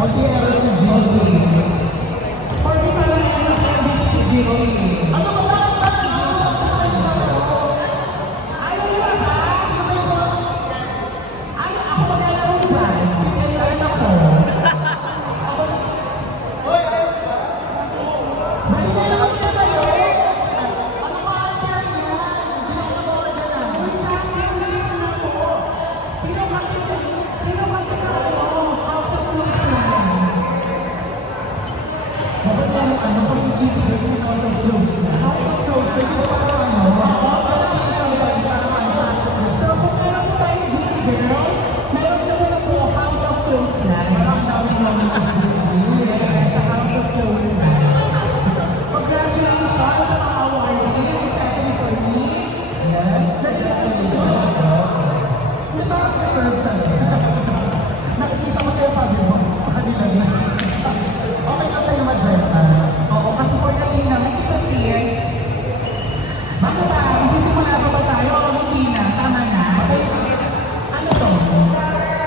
Ontiero si Gio. For me, parang mas MVP si Gio eh. Ano ba? Bakit ba? Ayaw nila ba? Ayaw ako maglalaro dyan. Pinag-learn ako. Balik na lang na kayo. Ano ba ang yan? Hindi ako mag-order na. May championship na ako. Sino magkita ako? House of Fruits na. Dapat na yung ano kung yung GT version ng House of Fruits na. House of Fruits, hindi ko pa ano. So kung meron po tayong GT girls, meron naman na po House of Fruits na. Ang dami-dami is this year. Sa House of Fruits na. Congratulations sa mga awardees, especially for me. Yes, congratulations po. Hindi parang deserve talaga. Nakikita ko sila sabi mo sa kanila na. Okay lang sa'yo Magenta. Oo, kasi for the team naman, di ba sis? Ano ba? Magsisimula ba ba tayo o hindi na? Tama na? Ano to?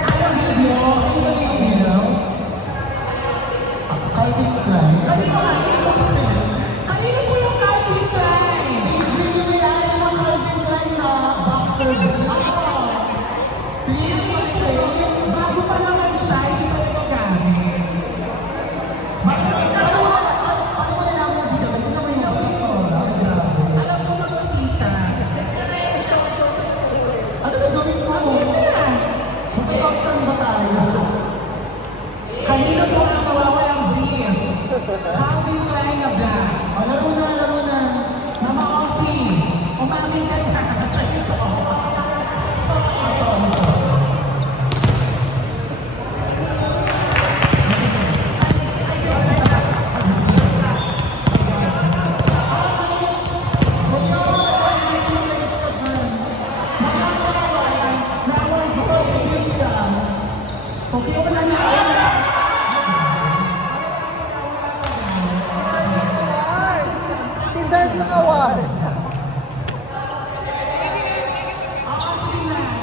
Ano video? Calvin Klein. Kanino nga? Kanino po yung Calvin Klein? AJ yan ng Calvin Klein na boxer brief. Please pag-pray. Bago pa naman siya, hindi pa nagagamit. Paano mo nalaman na dito? Hindi naman yung ito. Grabe. Alam ko mag-usisa. Ano gagawin ko? Magkakastan ba tayo? Kanino po ang mawawalang brief? Calvin Klein na black. O, laro na. Mama Ossie, umamin ka na. Sabi ko, Sorry. okay ba na Deserve yung award.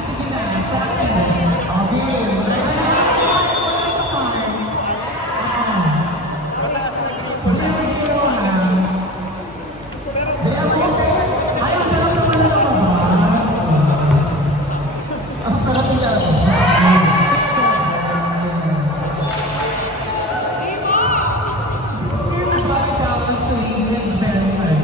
Sige na. Practice. Okay. Zero ha. Dali ako. Ay, ang sarap naman na lumabas. Ang sarap nila. This year's body balance to English is very hard.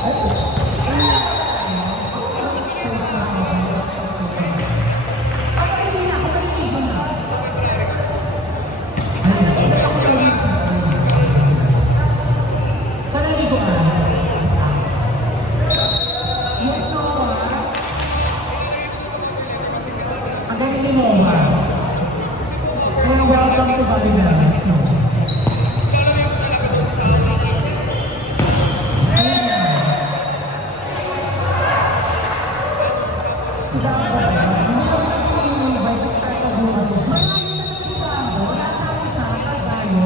Ako hindi na ako naliligo na. Saan naligo ka? Yes, Noah. Ang galing ni Noah. Kaya welcome to Balibelas, no? Ayun na. Si Dabo. Hindi lang sa ini-invite at tatagong kasi siya. Malayo na si Dabo. Nasaan siya? Kalbayo.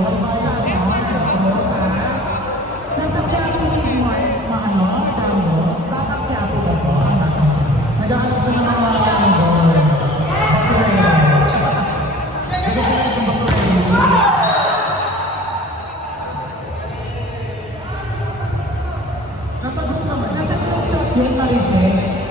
Nasa Quiapo si Mark. Dabo. Batang Quiapo ba po? Naghahanap siya ng mga basurero. Naghahanap ng basurero. Nasagot naman. Nasa group chat yun, Maricel.